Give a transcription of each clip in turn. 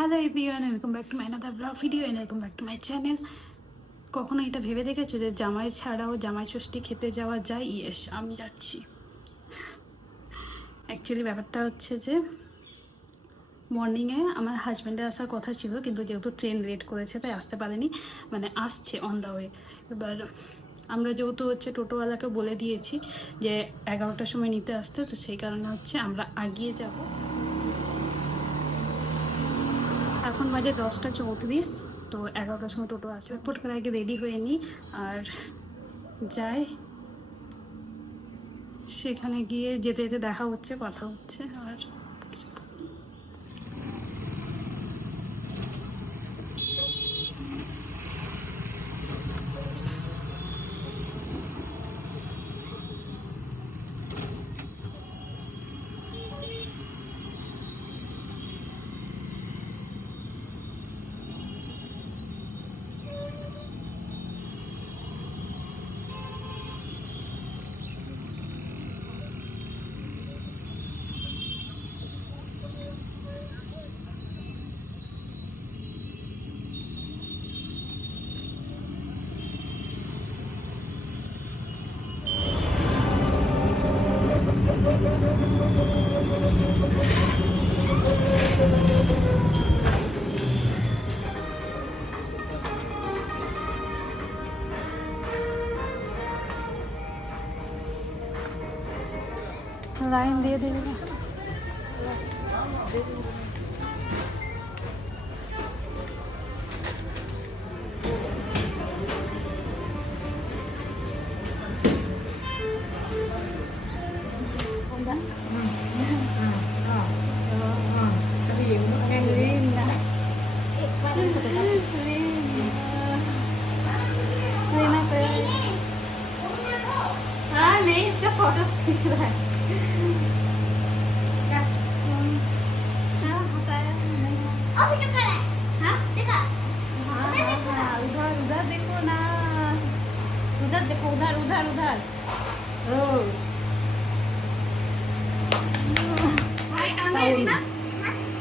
Hello everyone, welcome back to my another blog video and welcome back to my channel. কখনো এটা ভেবে দেখেছো যে জামাই ছাড়াও জামাই ষষ্ঠী খেতে যাওয়া যায়? ইয়েস, আমি যাচ্ছি। অ্যাকচুয়ালি ব্যাপারটা হচ্ছে যে মর্নিংয়ে আমার হাজব্যান্ডের আসার কথা ছিল, কিন্তু যেহেতু ট্রেন লেট করেছে তাই আসতে পারেনি, মানে আসছে অন দ্য ওয়ে। এবার আমরা যেহেতু টোটোওয়ালাকে বলে দিয়েছি যে 11টার সময় নিতে আসতে, তো সেই কারণে আমরা আগিয়ে যাব। এখন বাজে 10টা 34, তো 11টার সময় টোটো আসবে। ফুট করে আগে রেডি হয়ে নিই আর যাই। সেখানে গিয়ে যেতে যেতে দেখা হচ্ছে, কথা হচ্ছে। আর লাইন দিয়ে দেবে না? हाँ नहीं, इसका फोटो खींच रहा है। उधर उधर देखो ना, उधर देखो, उधर उधर उधर। भाई कांदे ना,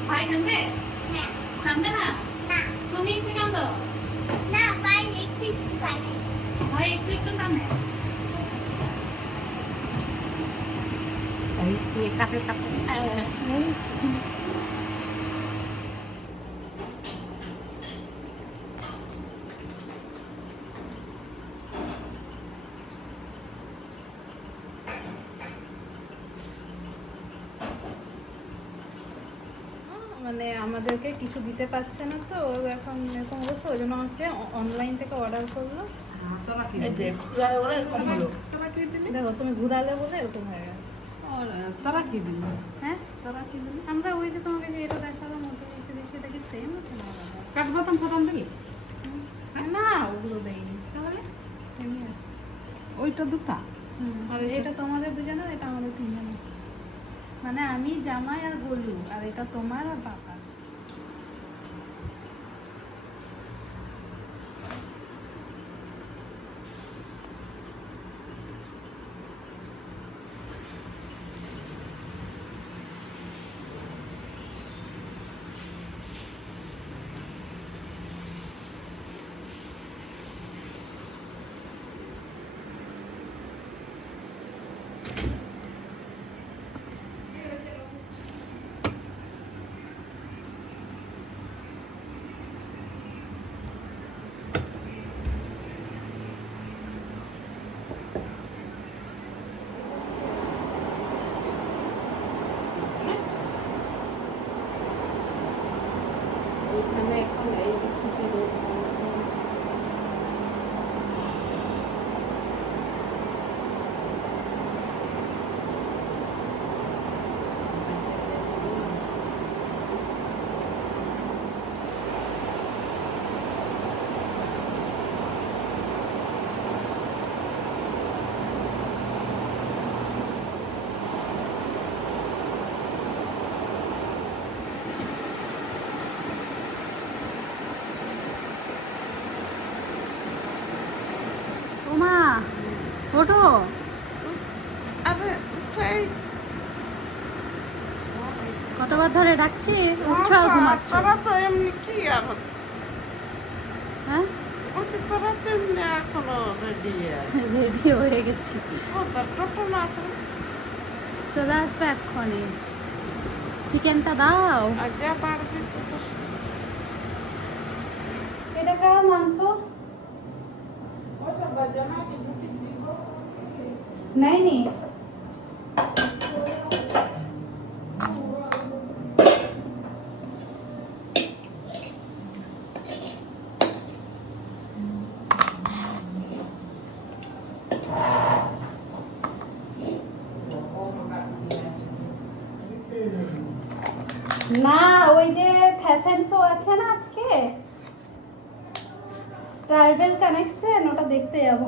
भाई कांदे कांदे ना, तुम ही से कांदो ना, भाई एक क्लिक तो कांदे। ये काफे काफे মানে আমাদেরকে কিছু দিতে পারছে না, তো এখন এরকম অবস্থা। ওই জন্য অনলাইন থেকে অর্ডার করলো। দেখো তুমি ঘুরালে বলে এরকম হয়ে গেছে। তারা কি দিল? হ্যাঁ, তারা কি দিল? আমরা ওই যে তোমাকে যে এটা দেখালাম, ওটা দেখে এটা কি সেম হচ্ছে না? কাঠবাদাম ফাদাম দিলি? না, ওগুলো দেয়নি। তাহলে সেমই আছে। ওইটা দুটা। আর এটা তোমাদের দুজনের, এটা আমাদের তিনজনের। মানে আমি জামাই আর গোলু, আর এটা তোমার আর বাবার। ওখানে এখন এই দিক থেকে ওমা ওঠো। কতবার ধরে ডাকছি উঠছো আর ঘুমাচ্ছ। তোরা তো এমনি কি আর হ্যাঁ বলছি তোরা তো এমনি এখনো রেডি আছে রেডি হয়ে গেছি, ও তোর টোটো না আছে চলে আসবে এক্ষণে। চিকেনটা দাও। আর যা পারবি তো এটা কার মাংস? ওইটা বাজে না কি ঢুকি দিব नहीं नहीं না ওই যে ফ্যাশন শো আছে না আজকে, ট্রাইবেল কানেকশন, ওটা দেখতে যাবো।